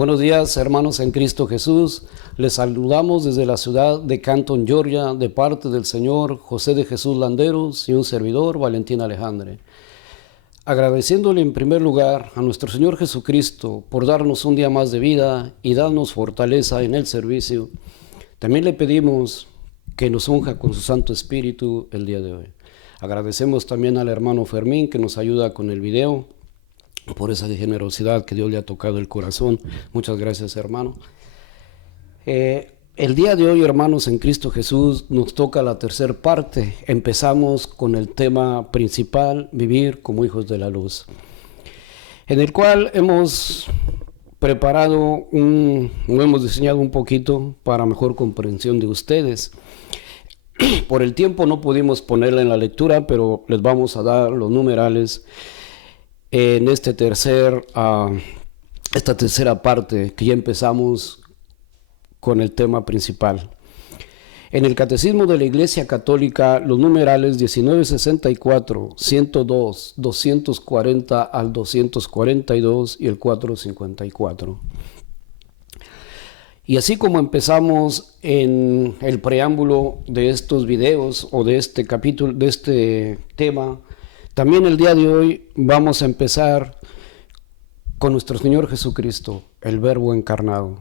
Buenos días, hermanos en Cristo Jesús. Les saludamos desde la ciudad de Canton, Georgia, de parte del señor José de Jesús Landeros y un servidor, Valentín Alejandre. Agradeciéndole en primer lugar a nuestro Señor Jesucristo por darnos un día más de vida y darnos fortaleza en el servicio, también le pedimos que nos unja con su Santo Espíritu el día de hoy. Agradecemos también al hermano Fermín que nos ayuda con el video, por esa generosidad que Dios le ha tocado el corazón. Muchas gracias, hermano. El día de hoy, hermanos en Cristo Jesús, nos toca la tercera parte. Empezamos con el tema principal, vivir como hijos de la luz, en el cual hemos preparado lo hemos diseñado un poquito para mejor comprensión de ustedes. Por el tiempo no pudimos ponerla en la lectura, pero les vamos a dar los numerales en esta tercera parte que ya empezamos con el tema principal. En el Catecismo de la Iglesia Católica, los numerales 1964, 102, 240 al 242 y el 454. Y así como empezamos en el preámbulo de estos videos o de este capítulo, de este tema, también el día de hoy vamos a empezar con nuestro Señor Jesucristo, el Verbo encarnado.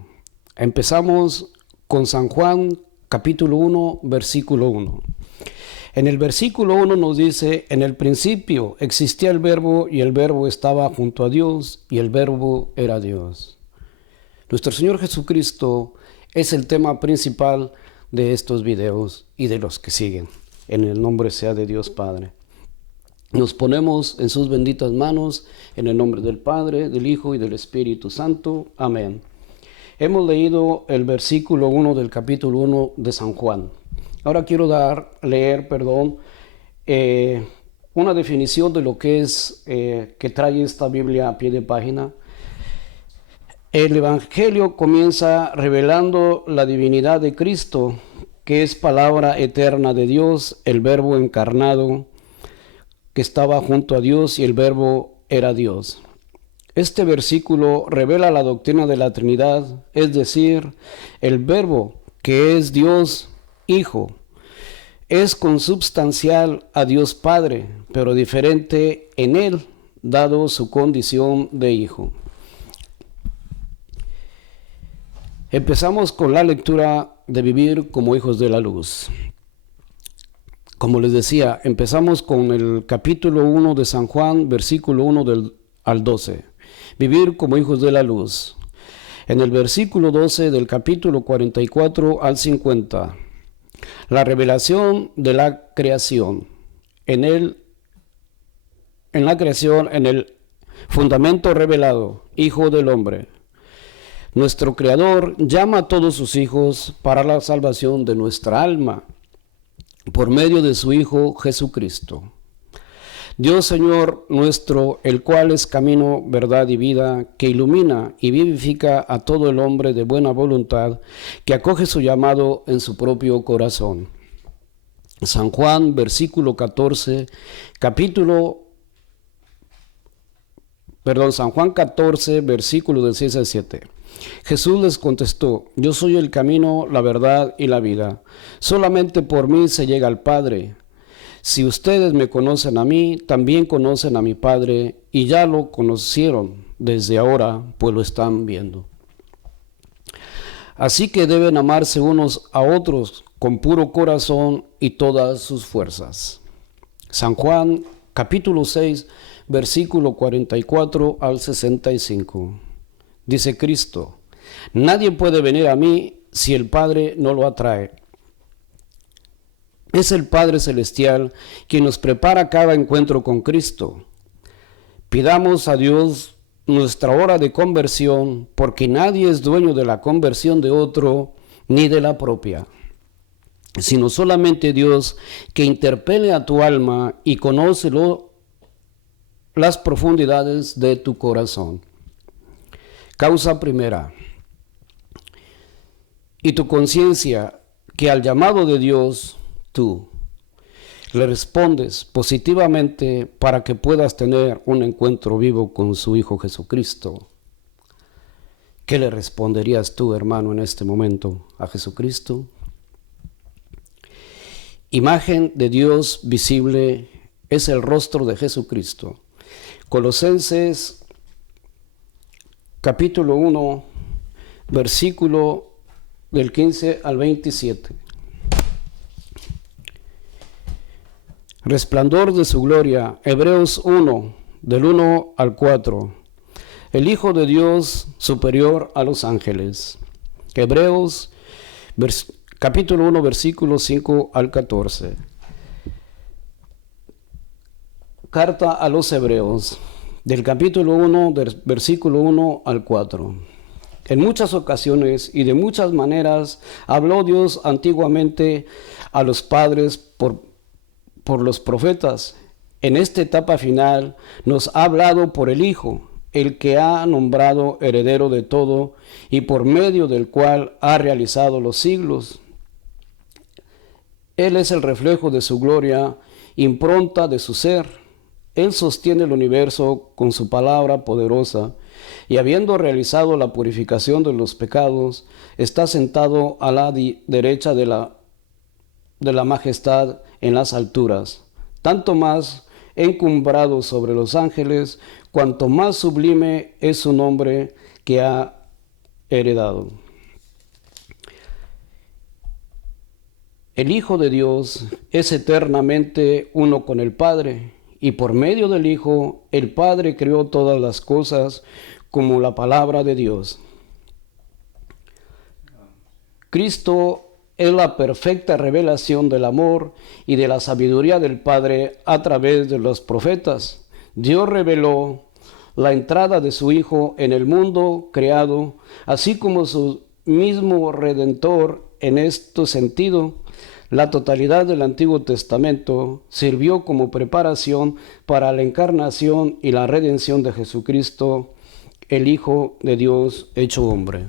Empezamos con San Juan, capítulo 1, versículo 1. En el versículo 1 nos dice: en el principio existía el Verbo y el Verbo estaba junto a Dios y el Verbo era Dios. Nuestro Señor Jesucristo es el tema principal de estos videos y de los que siguen. En el nombre sea de Dios Padre. Nos ponemos en sus benditas manos, en el nombre del Padre, del Hijo y del Espíritu Santo. Amén. Hemos leído el versículo 1 del capítulo 1 de San Juan. Ahora quiero leer una definición de lo que es, que trae esta Biblia a pie de página. El Evangelio comienza revelando la divinidad de Cristo, que es palabra eterna de Dios, el Verbo encarnado, que estaba junto a Dios y el Verbo era Dios. Este versículo revela la doctrina de la Trinidad, es decir, el Verbo, que es Dios Hijo, es consubstancial a Dios Padre, pero diferente en Él, dado su condición de Hijo. Empezamos con la lectura de vivir como hijos de la luz. Como les decía, empezamos con el capítulo 1 de San Juan, versículo 1 al 12. Vivir como hijos de la luz. En el versículo 12 del capítulo 44 al 50. La revelación de la creación. En la creación, en el fundamento revelado, Hijo del Hombre. Nuestro Creador llama a todos sus hijos para la salvación de nuestra alma, por medio de su Hijo Jesucristo. Dios Señor nuestro, el cual es camino, verdad y vida, que ilumina y vivifica a todo el hombre de buena voluntad, que acoge su llamado en su propio corazón. San Juan, versículo 14, San Juan 14, versículo del 6 al 7. Jesús les contestó: yo soy el camino, la verdad y la vida. Solamente por mí se llega al Padre. Si ustedes me conocen a mí, también conocen a mi Padre, y ya lo conocieron desde ahora, pues lo están viendo. Así que deben amarse unos a otros con puro corazón y todas sus fuerzas. San Juan, capítulo 6, versículo 44 al 65. Dice Cristo: nadie puede venir a mí si el Padre no lo atrae. Es el Padre Celestial quien nos prepara cada encuentro con Cristo. Pidamos a Dios nuestra hora de conversión, porque nadie es dueño de la conversión de otro ni de la propia, sino solamente Dios, que interpele a tu alma y conoce las profundidades de tu corazón. Causa primera. Y tu conciencia, que al llamado de Dios, tú le respondes positivamente para que puedas tener un encuentro vivo con su Hijo Jesucristo, ¿Qué le responderías tú, hermano, en este momento a Jesucristo? Imagen de Dios visible es el rostro de Jesucristo. Colosenses capítulo 1, versículo del 15 al 27. Resplandor de su gloria, Hebreos 1, del 1 al 4. El Hijo de Dios superior a los ángeles. Hebreos capítulo 1, versículo 5 al 14. Carta a los Hebreos, del capítulo 1, del versículo 1 al 4. En muchas ocasiones y de muchas maneras habló Dios antiguamente a los padres por los profetas. En esta etapa final nos ha hablado por el Hijo, el que ha nombrado heredero de todo y por medio del cual ha realizado los siglos. Él es el reflejo de su gloria, impronta de su ser. Él sostiene el universo con su palabra poderosa y habiendo realizado la purificación de los pecados, está sentado a la derecha de la majestad en las alturas, tanto más encumbrado sobre los ángeles, cuanto más sublime es su nombre que ha heredado. El Hijo de Dios es eternamente uno con el Padre, y por medio del Hijo, el Padre creó todas las cosas como la palabra de Dios. Cristo es la perfecta revelación del amor y de la sabiduría del Padre a través de los profetas. Dios reveló la entrada de su Hijo en el mundo creado, así como su mismo Redentor. En este sentido, la totalidad del Antiguo Testamento sirvió como preparación para la encarnación y la redención de Jesucristo, el Hijo de Dios hecho hombre.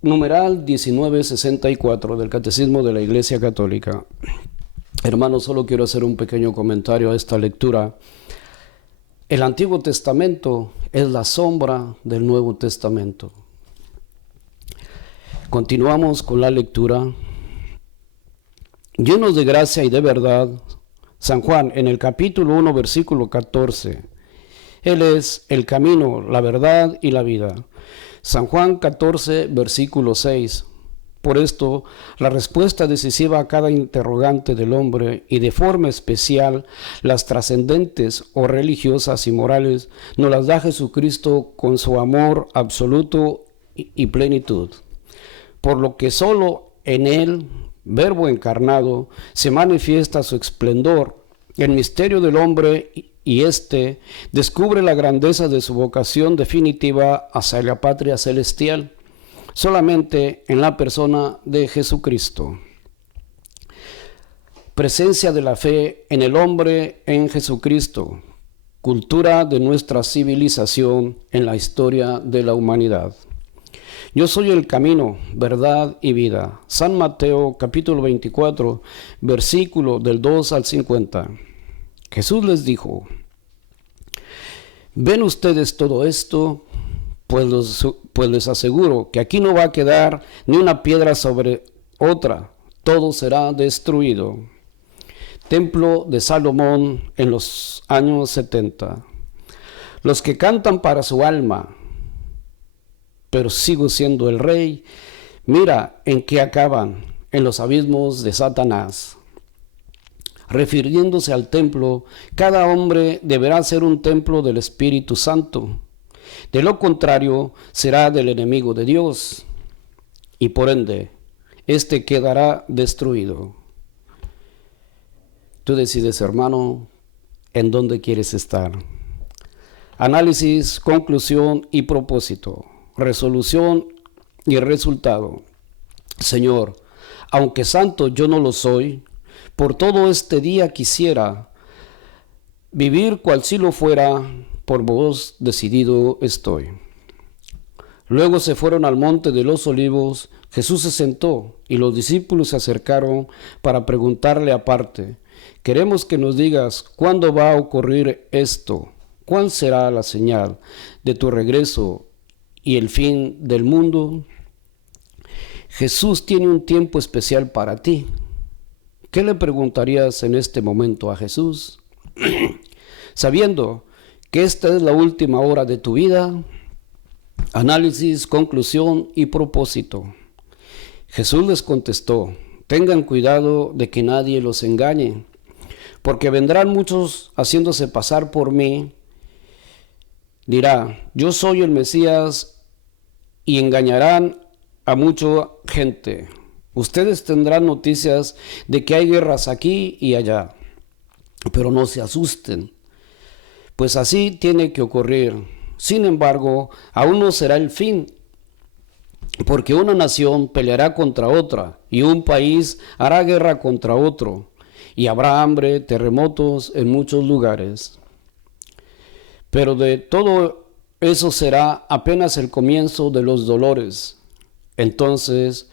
Numeral 1964 del Catecismo de la Iglesia Católica. Hermanos, solo quiero hacer un pequeño comentario a esta lectura. El Antiguo Testamento es la sombra del Nuevo Testamento. Continuamos con la lectura. Llenos de gracia y de verdad, San Juan en el capítulo 1, versículo 14. Él es el camino, la verdad y la vida. San Juan 14, versículo 6. Por esto, la respuesta decisiva a cada interrogante del hombre y de forma especial las trascendentes o religiosas y morales nos las da Jesucristo con su amor absoluto y plenitud. Por lo que solo en Él, Verbo encarnado, se manifiesta su esplendor, el misterio del hombre y éste descubre la grandeza de su vocación definitiva hacia la patria celestial, solamente en la persona de Jesucristo. Presencia de la fe en el hombre en Jesucristo, cultura de nuestra civilización en la historia de la humanidad. Yo soy el camino, verdad y vida. San Mateo capítulo 24, versículo del 2 al 50. Jesús les dijo: ¿ven ustedes todo esto? Pues les aseguro que aquí no va a quedar ni una piedra sobre otra, todo será destruido. Templo de Salomón en los años 70. Los que cantan para su alma, pero sigo siendo el rey, mira en qué acaban, en los abismos de Satanás. Refiriéndose al templo, cada hombre deberá ser un templo del Espíritu Santo. De lo contrario, será del enemigo de Dios, y por ende, éste quedará destruido. Tú decides, hermano, en dónde quieres estar. Análisis, conclusión y propósito. Resolución y resultado. Señor, aunque santo yo no lo soy, por todo este día quisiera vivir cual si lo fuera, por vos decidido estoy. Luego se fueron al monte de los olivos, Jesús se sentó y los discípulos se acercaron para preguntarle aparte: queremos que nos digas cuándo va a ocurrir esto, cuál será la señal de tu regreso y el fin del mundo. Jesús tiene un tiempo especial para ti. ¿Qué le preguntarías en este momento a Jesús? Sabiendo que esta es la última hora de tu vida. Análisis, conclusión y propósito. Jesús les contestó: tengan cuidado de que nadie los engañe, porque vendrán muchos haciéndose pasar por mí. Dirá: yo soy el Mesías, y engañarán a mucha gente. Ustedes tendrán noticias de que hay guerras aquí y allá, pero no se asusten, pues así tiene que ocurrir. Sin embargo, aún no será el fin, porque una nación peleará contra otra y un país hará guerra contra otro, y habrá hambre, terremotos en muchos lugares. Pero de todo eso será apenas el comienzo de los dolores. Entonces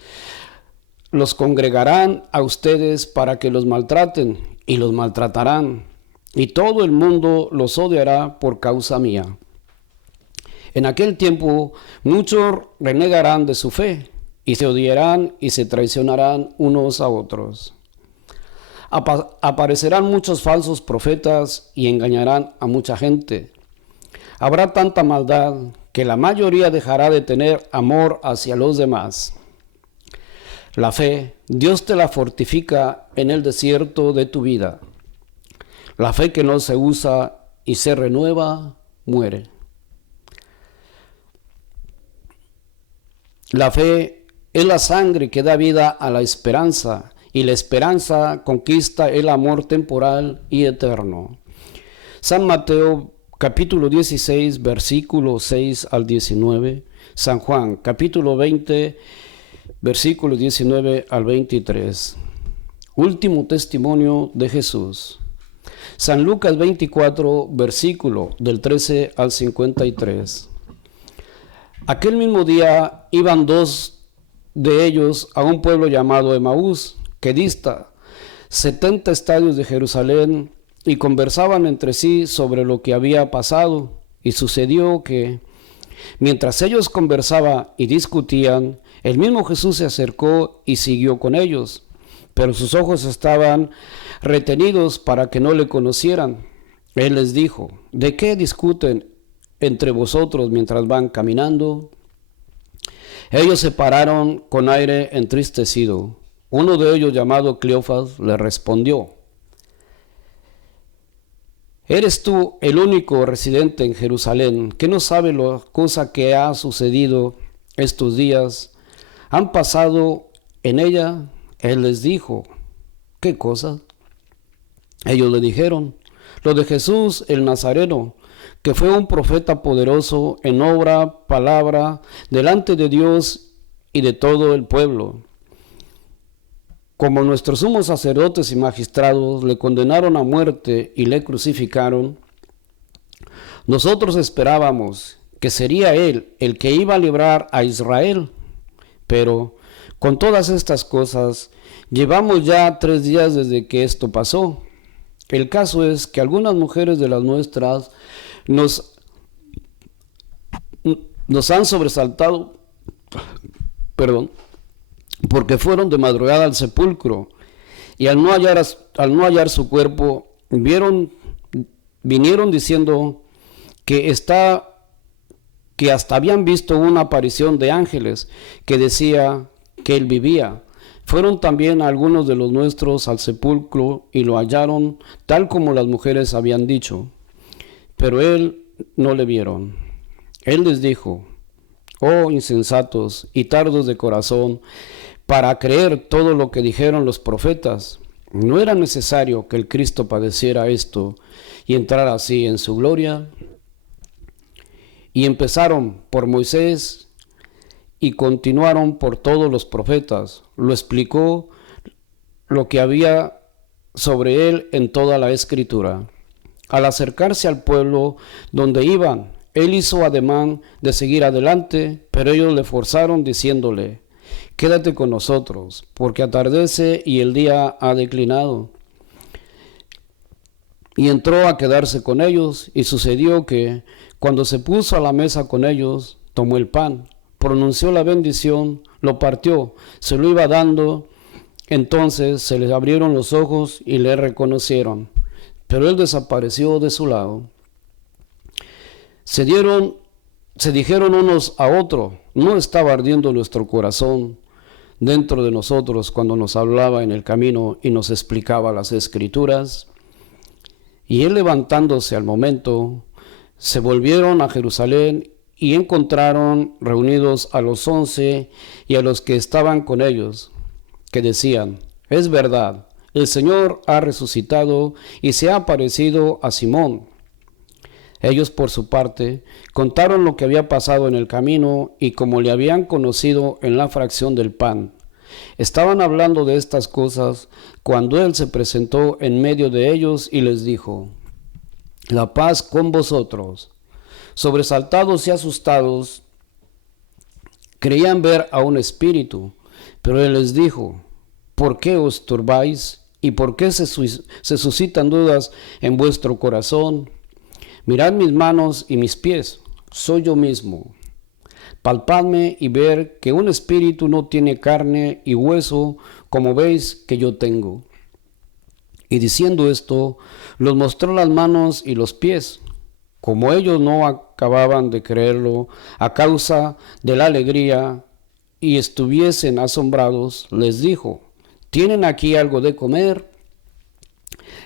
los congregarán a ustedes para que los maltraten, y los maltratarán, y todo el mundo los odiará por causa mía. En aquel tiempo muchos renegarán de su fe, y se odiarán y se traicionarán unos a otros. Aparecerán muchos falsos profetas y engañarán a mucha gente. Habrá tanta maldad que la mayoría dejará de tener amor hacia los demás. La fe, Dios te la fortifica en el desierto de tu vida. La fe que no se usa y se renueva, muere. La fe es la sangre que da vida a la esperanza, y la esperanza conquista el amor temporal y eterno. San Mateo capítulo 16, versículos 6 al 19. San Juan capítulo 20, versículos 19 al 23. Último testimonio de Jesús. San Lucas 24, versículo del 13 al 53. Aquel mismo día iban dos de ellos a un pueblo llamado Emaús, que dista 70 estadios de Jerusalén, y conversaban entre sí sobre lo que había pasado. Y sucedió que, mientras ellos conversaban y discutían, el mismo Jesús se acercó y siguió con ellos, pero sus ojos estaban retenidos para que no le conocieran. Él les dijo: ¿de qué discuten entre vosotros mientras van caminando? Ellos se pararon con aire entristecido. Uno de ellos, llamado Cleofas, le respondió: ¿eres tú el único residente en Jerusalén que no sabe la cosa que ha sucedido estos días? ¿Han pasado en ella? Él les dijo: ¿qué cosa? Ellos le dijeron: lo de Jesús el Nazareno, que fue un profeta poderoso en obra, palabra, delante de Dios y de todo el pueblo. Como nuestros sumos sacerdotes y magistrados le condenaron a muerte y le crucificaron, nosotros esperábamos que sería él el que iba a librar a Israel. Pero con todas estas cosas, llevamos ya 3 días desde que esto pasó. El caso es que algunas mujeres de las nuestras nos han sobresaltado, porque fueron de madrugada al sepulcro, y al no hallar su cuerpo, vinieron diciendo que hasta habían visto una aparición de ángeles que decía que él vivía. Fueron también algunos de los nuestros al sepulcro y lo hallaron tal como las mujeres habían dicho, pero él no le vieron. Él les dijo: oh insensatos y tardos de corazón, para creer todo lo que dijeron los profetas. ¿No era necesario que el Cristo padeciera esto y entrara así en su gloria? Y empezaron por Moisés y continuaron por todos los profetas. Lo explicó lo que había sobre él en toda la Escritura. Al acercarse al pueblo donde iban, él hizo ademán de seguir adelante, pero ellos le forzaron diciéndole: quédate con nosotros, porque atardece y el día ha declinado. Y entró a quedarse con ellos, y sucedió que, cuando se puso a la mesa con ellos, tomó el pan, pronunció la bendición, lo partió, se lo iba dando. Entonces se les abrieron los ojos y le reconocieron, pero él desapareció de su lado. Se dijeron unos a otros, ¿no estaba ardiendo nuestro corazón dentro de nosotros cuando nos hablaba en el camino y nos explicaba las Escrituras? Y él, levantándose al momento, se volvieron a Jerusalén y encontraron reunidos a los 11 y a los que estaban con ellos, que decían: es verdad, el Señor ha resucitado y se ha aparecido a Simón. Ellos, por su parte, contaron lo que había pasado en el camino y cómo le habían conocido en la fracción del pan. Estaban hablando de estas cosas cuando él se presentó en medio de ellos y les dijo: la paz con vosotros. Sobresaltados y asustados, creían ver a un espíritu, pero él les dijo: ¿por qué os turbáis? ¿Y por qué se suscitan dudas en vuestro corazón? Mirad mis manos y mis pies, soy yo mismo. Palpadme y ver que un espíritu no tiene carne y hueso, como veis que yo tengo. Y diciendo esto, los mostró las manos y los pies. Como ellos no acababan de creerlo a causa de la alegría y estuviesen asombrados, les dijo: ¿tienen aquí algo de comer?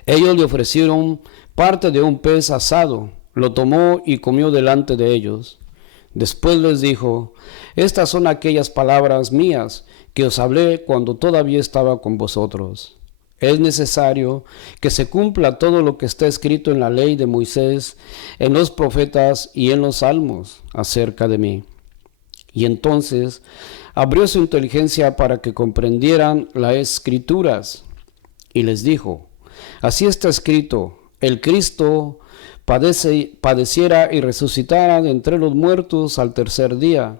Ellos le ofrecieron parte de un pez asado, lo tomó y comió delante de ellos. Después les dijo: estas son aquellas palabras mías que os hablé cuando todavía estaba con vosotros. Es necesario que se cumpla todo lo que está escrito en la ley de Moisés, en los profetas y en los salmos acerca de mí. Y entonces abrió su inteligencia para que comprendieran las Escrituras, y les dijo: así está escrito, el Cristo padeciera y resucitara de entre los muertos al tercer día,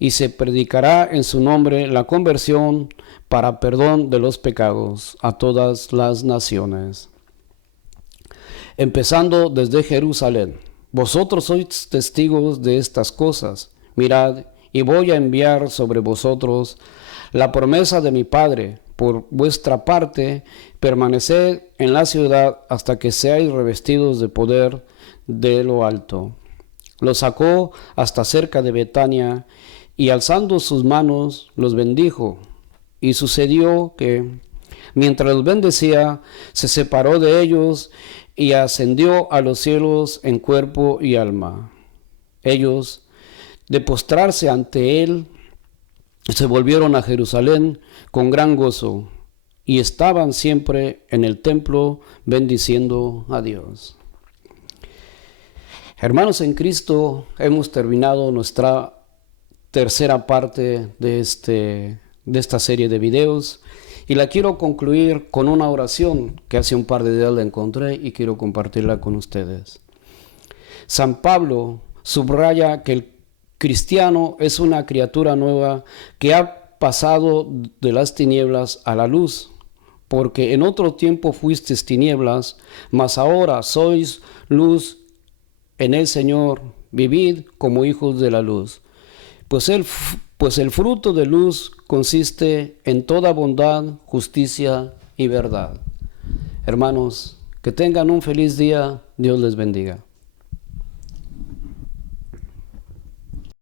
y se predicará en su nombre la conversión para perdón de los pecados a todas las naciones. Empezando desde Jerusalén, vosotros sois testigos de estas cosas. Mirad, y voy a enviar sobre vosotros la promesa de mi Padre. Por vuestra parte, permaneced en la ciudad hasta que seáis revestidos de poder de lo alto. Los sacó hasta cerca de Betania, y alzando sus manos, los bendijo. Y sucedió que, mientras los bendecía, se separó de ellos y ascendió a los cielos en cuerpo y alma. Ellos, de postrarse ante él, se volvieron a Jerusalén con gran gozo, y estaban siempre en el templo bendiciendo a Dios. Hermanos en Cristo, hemos terminado nuestra tercera parte de esta serie de videos, y la quiero concluir con una oración que hace un par de días la encontré y quiero compartirla con ustedes. San Pablo subraya que el cristiano es una criatura nueva que ha pasado de las tinieblas a la luz, porque en otro tiempo fuisteis tinieblas, mas ahora sois luz en el Señor. Vivid como hijos de la luz. Pues el fruto de luz consiste en toda bondad, justicia y verdad. Hermanos, que tengan un feliz día. Dios les bendiga.